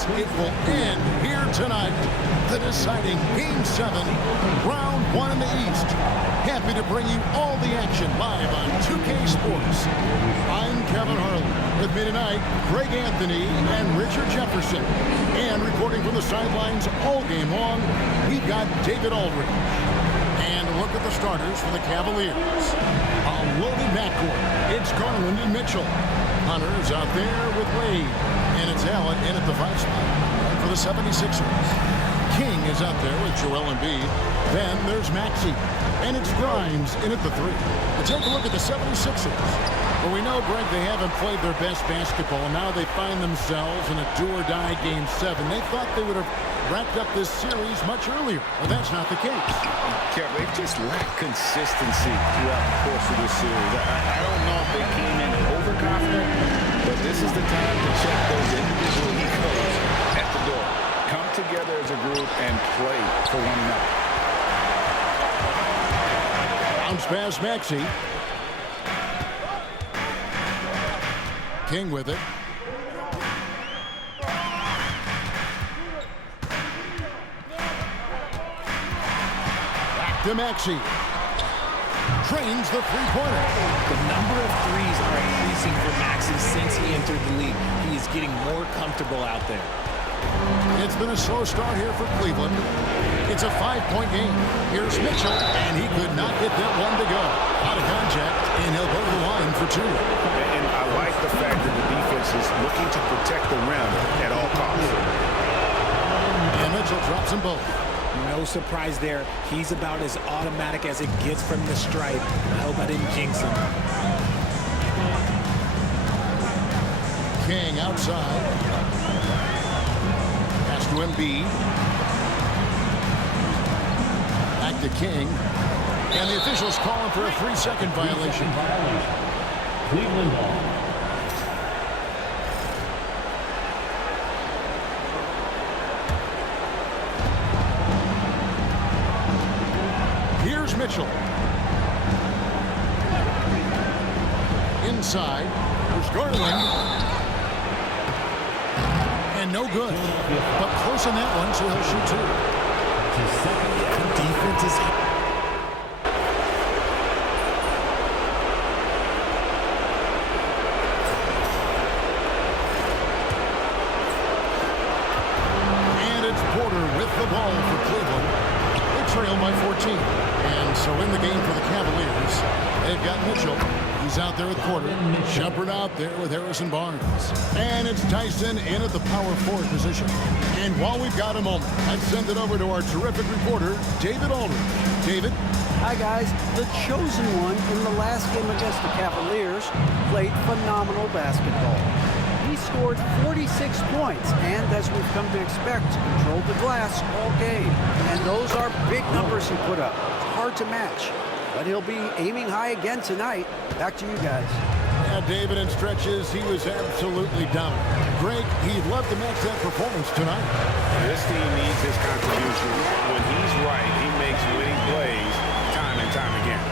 as it will end here tonight. The deciding Game 7, Round 1 in the East. Happy to bring you all the action live on 2K Sports. I'm Kevin Harlan. With me tonight, Greg Anthony and Richard Jefferson. And reporting from the sidelines all game long, we've got David Aldridge. And a look at the starters for the Cavaliers. A loaded backcourt. It's Garland and Mitchell. Hunter's out there with Wade. And it's Allen in at the 5 spot for the 76ers. King is out there with Joel Embiid. Then there's Maxey. And it's Grimes in at the 3. But take a look at the 76ers. Well, we know, Greg, they haven't played their best basketball. And now they find themselves in a do-or-die Game 7. They thought they would have wrapped up this series much earlier. But that's not the case. Kevin, they've just lacked consistency throughout the course of this series. I don't know if they came in overconfident, but this is the time to check those individual egos at the door. Come together as a group and play for one another. Bounce pass, Maxey. King with it. Back to Maxey. Trains the three-pointer. The number of threes are increasing for Maxey since he entered the league. He is getting more comfortable out there. It's been a slow start here for Cleveland. It's a 5-point game. Here's Mitchell, and he could not get that one to go. Out of contact, and he'll go to the line for 2. And I like the fact that the defense is looking to protect the rim at all costs. And Mitchell drops them both. No surprise there. He's about as automatic as it gets from the stripe. I hope I didn't jinx him. King outside. Pass to Embiid. Back to King. And the officials calling for a 3-second violation. Cleveland ball. Here's Mitchell. Inside. There's Garland. And no good. But close on that one, so he'll shoot 2. The defense is... And it's Porter with the ball for Cleveland. They trail by 14. And so in the game for the Cavaliers, they've got Mitchell. He's out there with Porter. Shepard out there with Harrison Barnes. And it's Tyson in at the power forward position. And while we've got a moment, let's send it over to our terrific reporter, David Aldridge. David? Hi, guys. The chosen one in the last game against the Cavaliers played phenomenal basketball. He scored 46 points and, as we've come to expect, controlled the glass all game. And those are big numbers he put up. It's hard to match. But he'll be aiming high again tonight. Back to you guys. Yeah, David, in stretches, he was absolutely dominant. Greg, he'd love to match that performance tonight. This team needs his contribution. When he's right, he makes winning plays time and time again.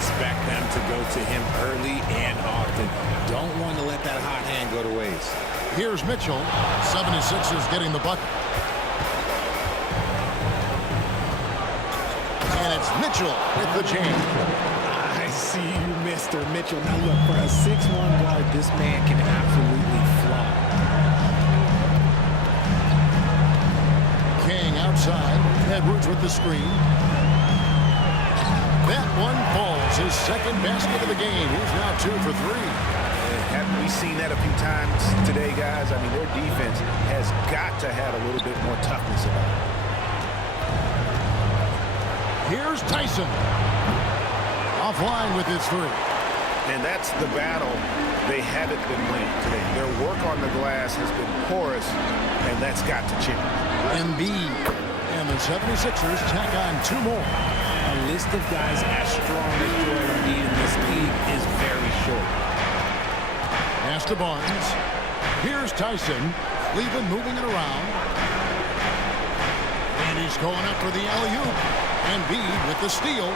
Expect them to go to him early and often. Don't want to let that hot hand go to waste. Here's Mitchell. 76ers getting the bucket. And it's Mitchell with the jam. I see you, Mr. Mitchell. Now look, for a 6'1" guard, this man can absolutely fly. King outside. Edwards with the screen. That one falls. His second basket of the game. He's now 2 for 3. Haven't we seen that a few times today, guys? I mean, their defense has got to have a little bit more toughness about it. Here's Tyson. Offline with his 3. And that's the battle they haven't been winning today. Their work on the glass has been porous, and that's got to change. Embiid. And the 76ers tack on 2 more. A list of guys as strong as Joel Embiid in this league is very short. Pass to Barnes. Here's Tyson. Cleveland moving it around. And he's going up for the alley-oop. Embiid with the steal.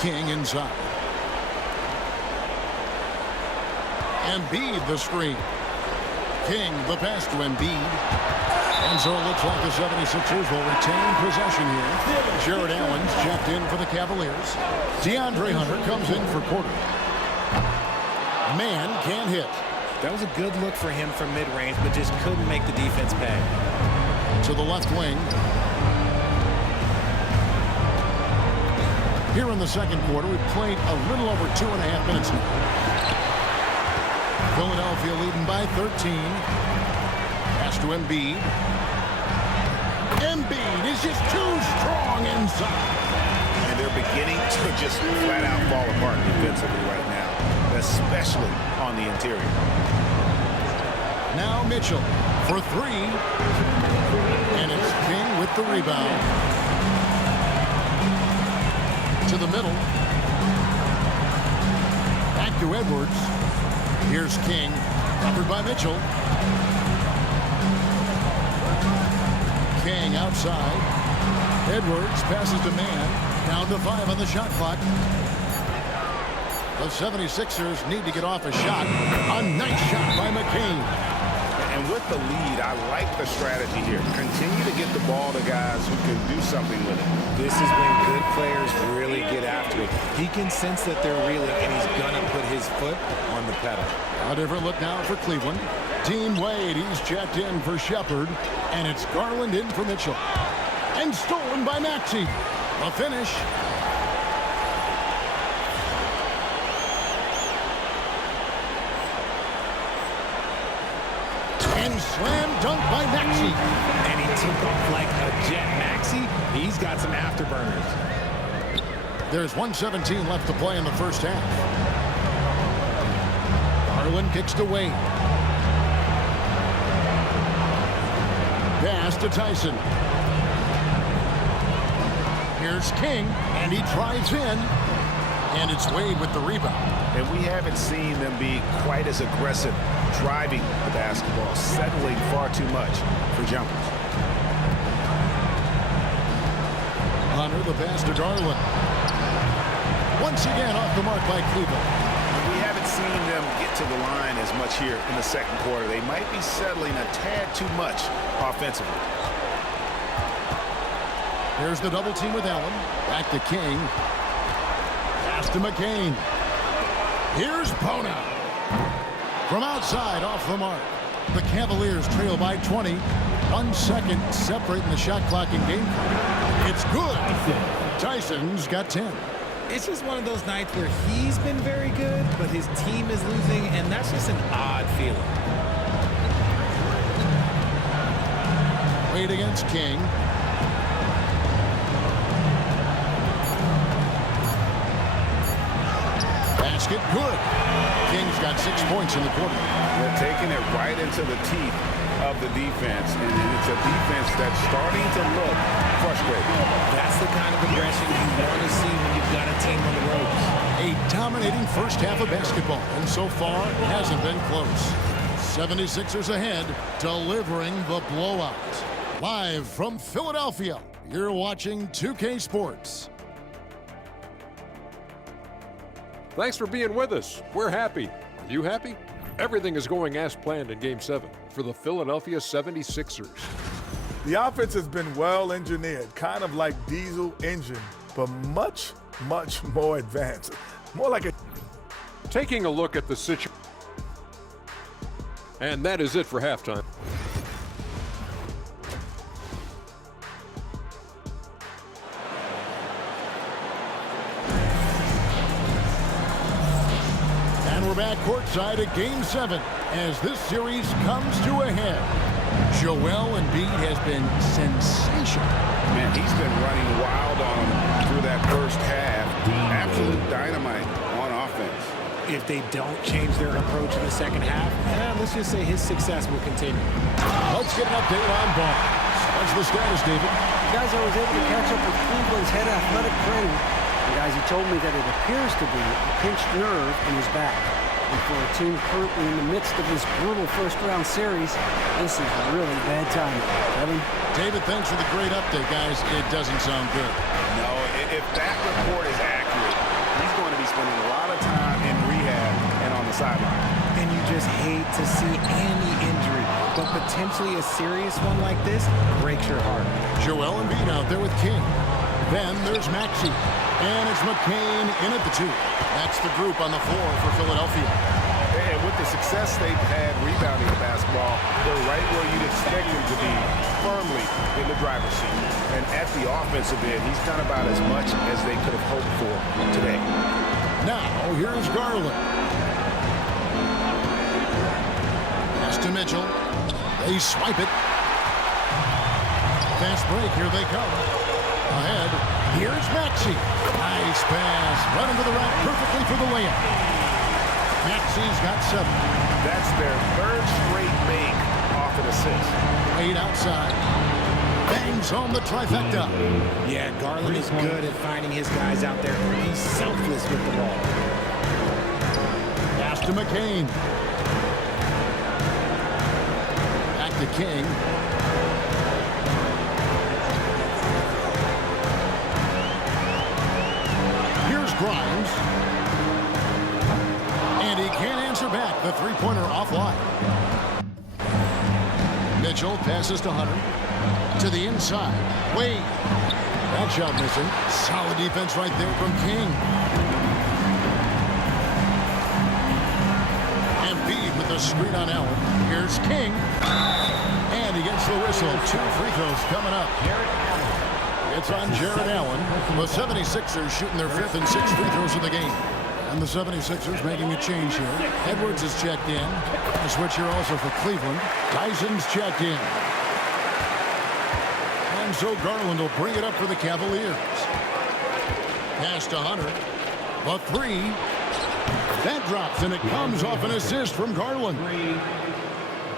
King inside. Embiid the screen. King the pass to Embiid. And so it looks like the 76ers will retain possession here. Jared Allen's checked in for the Cavaliers. DeAndre Hunter comes in for Porter. Man can't hit. That was a good look for him from mid-range, but just couldn't make the defense pay. To the left wing. Here in the second quarter, we've played a little over 2.5 minutes now. Philadelphia leading by 13. Pass to Embiid. Embiid is just too strong inside. And they're beginning to just flat out fall apart defensively right now, especially on the interior. Now Mitchell for three. And it's King with the rebound. To the middle. Back to Edwards. Here's King. Covered by Mitchell. King outside. Edwards passes to man. Down to 5 on the shot clock. The 76ers need to get off a shot. A nice shot by McCain. And with the lead, I like the strategy here. Continue to get the ball to guys who can do something with it. This is when good players really get after it. He can sense that they're reeling, and he's going to put his foot on the pedal. A different look now for Cleveland. Dean Wade, he's checked in for Shepard. And it's Garland in for Mitchell. And stolen by Maxey. The finish. And slam dunk by Maxey. And he took off like a jet. Maxey, he's got some afterburners. There's 1:17 left to play in the first half. Garland kicks to Wade. Pass to Tyson. Here's King, and he drives in. And it's Wade with the rebound. And we haven't seen them be quite as aggressive driving the basketball, settling far too much for jumpers. Hunter the pass to Garland. Once again off the mark by Cleveland. We haven't seen them get to the line as much here in the second quarter. They might be settling a tad too much offensively. Here's the double team with Allen. Back to King. Pass to McCain. Here's Bona. From outside, off the mark. The Cavaliers trail by 20. 1 second separating the shot clock in game. It's good. Tyson's got 10. It's just one of those nights where he's been very good, but his team is losing, and that's just an odd feeling. Wade against King. Basket good. King's got 6 points in the quarter. They're taking it right into the teeth of the defense, and it's a defense that's starting to look frustrated. That's the kind of aggression you want to see when you've got a team on the ropes. A dominating first half of basketball, and so far it hasn't been close. 76ers ahead, delivering the blowout. Live from Philadelphia, you're watching 2K Sports. Thanks for being with us. We're happy. Are you happy? Everything is going as planned in Game 7 for the Philadelphia 76ers. The offense has been well engineered, kind of like diesel engine, but much, much more advanced. More like a... Taking a look at the situation. And that is it for halftime. We're back courtside at Game 7 as this series comes to a head. Joel Embiid has been sensational. Man, he's been running wild on them through that first half. Absolute dynamite on offense. If they don't change their approach in the second half, let's just say his success will continue. Let's get an update on Barnes. What's the status, David? Guys, I was able to catch up with Cleveland's head athletic trainer. And guys, he told me that it appears to be a pinched nerve in his back. And for a team currently in the midst of this brutal first-round series, this is really bad timing. Kevin? David, thanks for the great update, guys. It doesn't sound good. No, if that report is accurate, he's going to be spending a lot of time in rehab and on the sideline. And you just hate to see any injury, but potentially a serious one like this breaks your heart. Joel Embiid out there with King. Then there's Maxey. And it's McCain in at the 2. That's the group on the floor for Philadelphia. And with the success they've had rebounding the basketball, they're right where you'd expect them to be, firmly in the driver's seat. And at the offensive end, he's done about as much as they could have hoped for today. Now, here's Garland. Pass to Mitchell. They swipe it. Fast break. Here they come. Ahead. Here's Maxey. Nice pass. Run into the rack perfectly for the layup. Maxey's got 7. That's their 3rd straight make off an assist. Wade outside. Bangs home the trifecta. Yeah, Garland is good at finding his guys out there. He's selfless with the ball. Pass to McCain. Back to King. Here's Grimes. And he can't answer back. The three-pointer offline. Mitchell passes to Hunter. To the inside. Wade. That shot missing. Solid defense right there from King. Embiid with the screen on Allen. Here's King. And he gets the whistle. 2 free throws coming up. It's on Jared Allen. The 76ers shooting their 5th and 6th free throws of the game. And the 76ers making a change here. Edwards is checked in. A switch here also for Cleveland. Tyson's checked in. And so Garland will bring it up for the Cavaliers. Pass to Hunter. The 3. That drops, and it comes off an assist from Garland.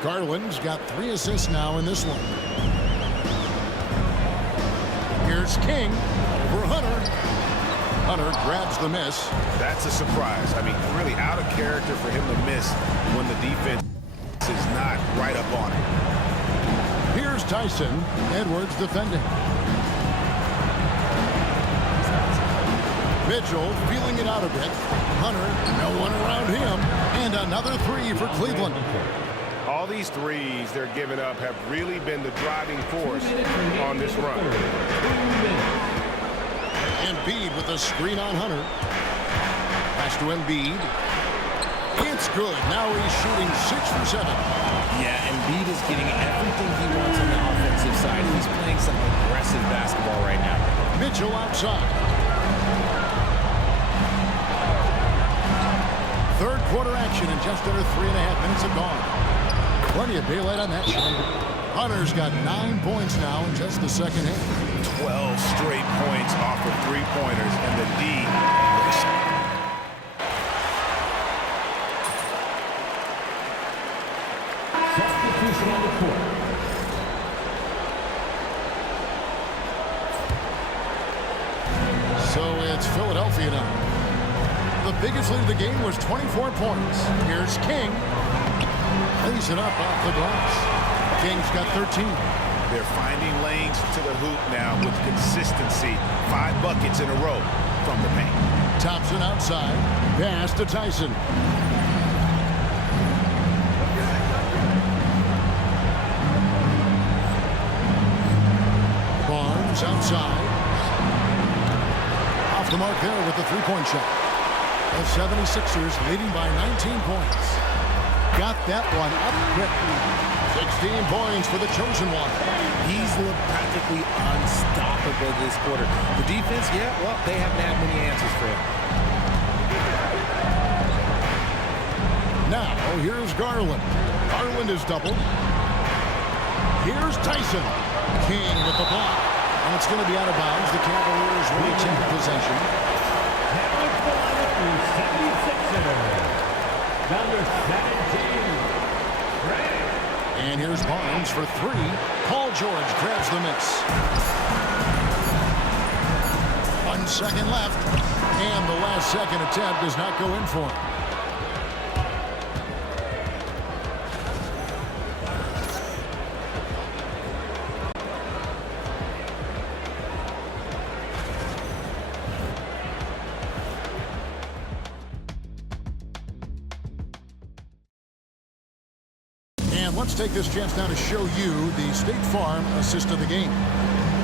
Garland's got 3 assists now in this one. Here's King over Hunter. Hunter grabs the miss. That's a surprise. I mean, really out of character for him to miss when the defense is not right up on it. Here's Tyson. Edwards defending. Mitchell feeling it out a bit. Hunter, no one around him. And another 3 for Cleveland. All these threes they're giving up have really been the driving force on this run. Embiid with a screen on Hunter. Pass to Embiid. It's good. Now he's shooting 6 for 7. Yeah, Embiid is getting everything he wants on the offensive side. He's playing some aggressive basketball right now. Mitchell outside. 3rd quarter action in just under 3.5 minutes have gone. Plenty of daylight on that shot. Hunter's got 9 points now in just the second half. 12 straight points off of 3-pointers, and the D looks... Substitution on the court. So it's Philadelphia now. The biggest lead of the game was 24 points. Here's King. Lays it up off the glass. King's got 13. They're finding lanes to the hoop now with consistency. 5 buckets in a row from the paint. Thompson outside. Pass to Tyson. Barnes outside. Off the mark there with the three-point shot. The 76ers leading by 19 points. Got that one up quick. 16 points for the chosen one. He's looked practically unstoppable this quarter. The defense, yeah, well, they haven't had many answers for him. Now, here's Garland. Garland is doubled. Here's Tyson. King with the block. And it's going to be out of bounds. The Cavaliers will take possession. Number 17. And here's Barnes for 3. Paul George grabs the miss. 1 second left. And the last second attempt does not go in for him. And let's take this chance now to show you the State Farm assist of the game.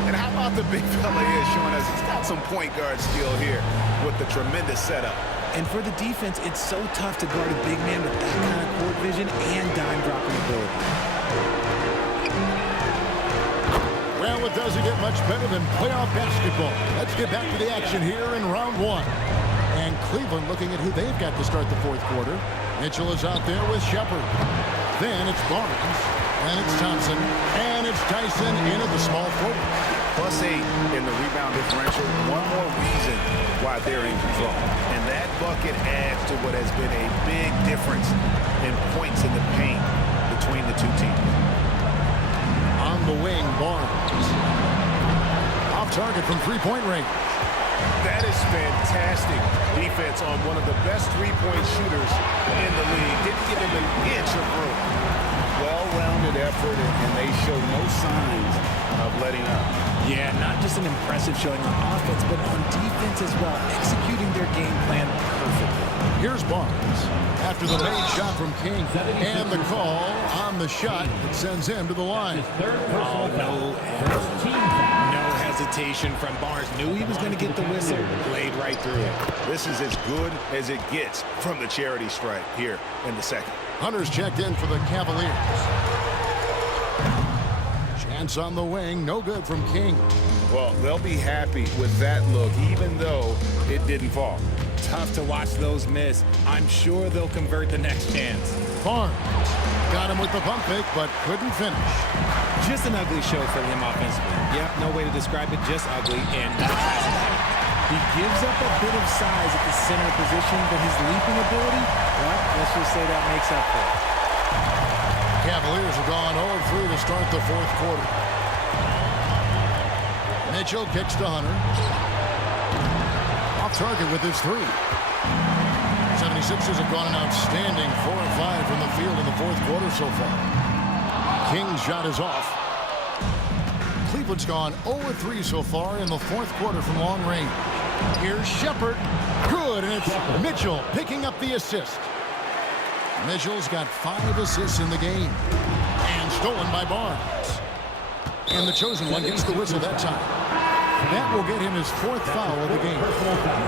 And how about the big fella here showing us he's got some point guard skill here with the tremendous setup. And for the defense, it's so tough to guard a big man with that kind of court vision and dime dropping ability. Well, it doesn't get much better than playoff basketball. Let's get back to the action here in round one. And Cleveland looking at who they've got to start the fourth quarter. Mitchell is out there with Shepard. Then it's Barnes. Then it's Thompson. And it's Dyson in at the small forward. +8 in the rebound differential. One more reason why they're in control. And that bucket adds to what has been a big difference in points in the paint between the two teams. On the wing, Barnes. Off target from three-point range. That is fantastic defense on one of the best three-point shooters in the league. Didn't give him an inch of room. Well-rounded effort, and they show no signs of letting up. Yeah, not just an impressive showing on offense, but on defense as well, executing their game plan perfectly. Here's Barnes after the made shot from King. And the call on the shot that sends him to the line. No hesitation from Barnes. Knew he was going to get the whistle, played right through it. This is as good as it gets from the charity stripe here in the second. Hunter's checked in for the Cavaliers. Chance on the wing, no good from King. Well, they'll be happy with that look, even though it didn't fall. Tough to watch those miss. I'm sure they'll convert the next chance. Barnes got him with the pump fake, but couldn't finish. Just an ugly show for him offensively. Yep, no way to describe it, just ugly, and that hasn't happened. He gives up a bit of size at the center position, but his leaping ability, well, let's just say that makes up for it. Cavaliers have gone 0-3 to start the fourth quarter. Mitchell kicks to Hunter. Off target with his three. 76ers have gone an outstanding 4 of 5 from the field in the fourth quarter so far. King's shot is off. Cleveland's gone 0-3 so far in the fourth quarter from long range. Here's Shepard. Good, and it's Mitchell picking up the assist. Mitchell's got 5 assists in the game. And stolen by Barnes. And the chosen one gets the whistle that time. That will get him his 4th foul of the game.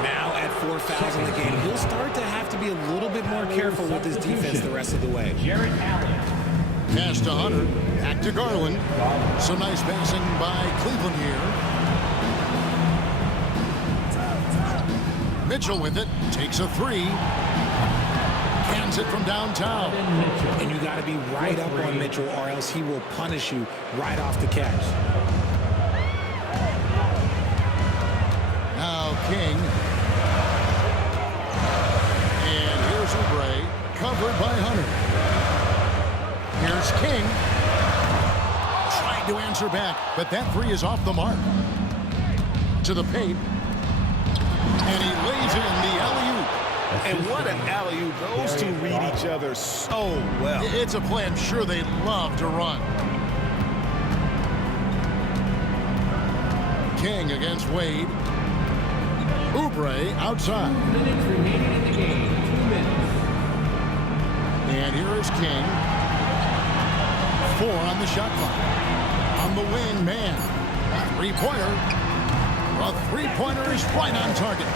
Now at 4 fouls in the game, he'll start to have to be a little bit more careful with his defense the rest of the way. Pass to Hunter. Back to Garland. Some nice passing by Cleveland here. Mitchell with it. Takes a 3. Cans it from downtown. And you got to be right up on Mitchell, or else he will punish you right off the catch. Now King. And here's Oubre. Covered by Hunter. Here's King. Trying to answer back, but that 3 is off the mark. To the paint. And he lays in the alley-oop. And what an alley-oop. Those two read each other so well. It's a play I'm sure they love to run. King against Wade. Oubre outside. Minutes remaining in the game. 2 minutes. And here is King. 4 on the shot clock. On the wing, man. Three-pointer. A three-pointer is right on target.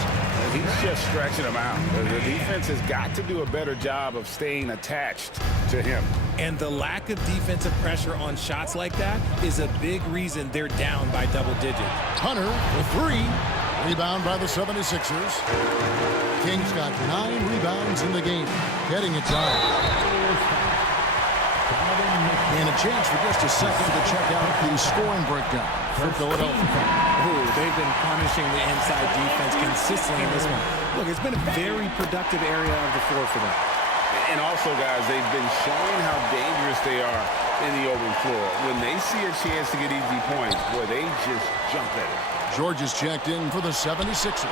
He's just stretching him out. The defense has got to do a better job of staying attached to him. And the lack of defensive pressure on shots like that is a big reason they're down by double digits. Hunter with 3. Rebound by the 76ers. King's got 9 rebounds in the game. Getting it done. And a chance for just a second to check out the scoring breakdown for Philadelphia. Ooh, they've been punishing the inside defense consistently in this one. Look, it's been a very productive area of the floor for them. And also, guys, they've been showing how dangerous they are in the open floor. When they see a chance to get easy points, boy, they just jump at it. George is checked in for the 76ers.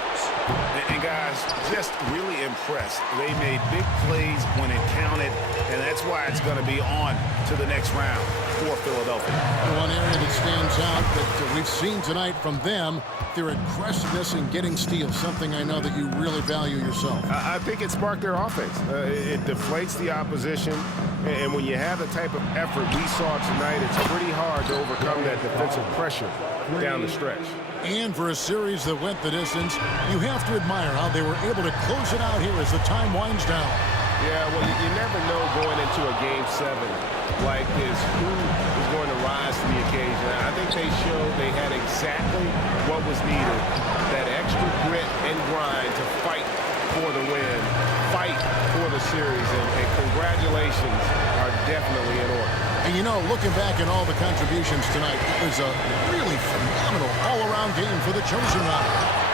And guys, just really impressed. They made big plays when it counted, and that's why it's going to be on to the next round for Philadelphia. One area that stands out that we've seen tonight from them, their aggressiveness in getting steals, something I know that you really value yourself. I think it sparked their offense. It deflates the opposition. And when you have the type of effort we saw tonight, it's pretty hard to overcome that defensive pressure down the stretch. And for a series that went the distance, you have to admire how they were able to close it out here as the time winds down. Yeah, well, you never know going into a Game 7 like this who is going to rise to the occasion. I think they showed they had exactly what was needed, that extra grit and grind to fight for the win, fight for the series, and congratulations are definitely in order. And you know, looking back at all the contributions tonight, it was a really phenomenal all-around game for the chosen one.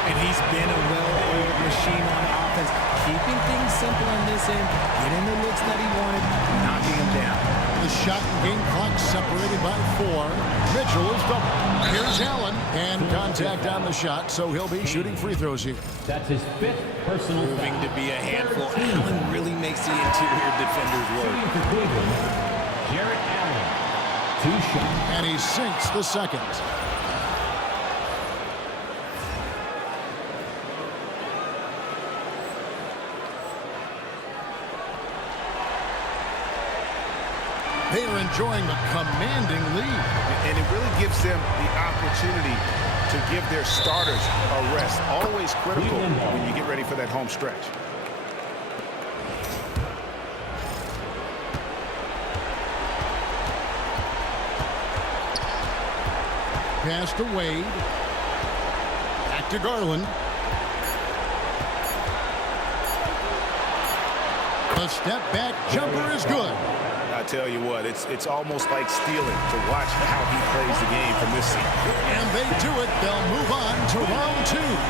And he's been a well-oiled machine on offense, keeping things simple on this end, getting the looks that he wanted, knocking them down. The shot and game clock separated by 4. Mitchell is double. Here's Allen, and contact on the shot, so he'll be shooting free throws here. That's his 5th personal Proving foul. to be a handful. Allen really makes the interior defenders work. Shooting for Cleveland, Jarrett Allen. 2 shots. And he sinks the second. They are enjoying the commanding lead. And it really gives them the opportunity to give their starters a rest. Always critical when you get ready for that home stretch. Pass to Wade. Back to Garland. The step back jumper is good. I tell you what, it's almost like stealing to watch how he plays the game from this seat. And they do it. They'll move on to round 2.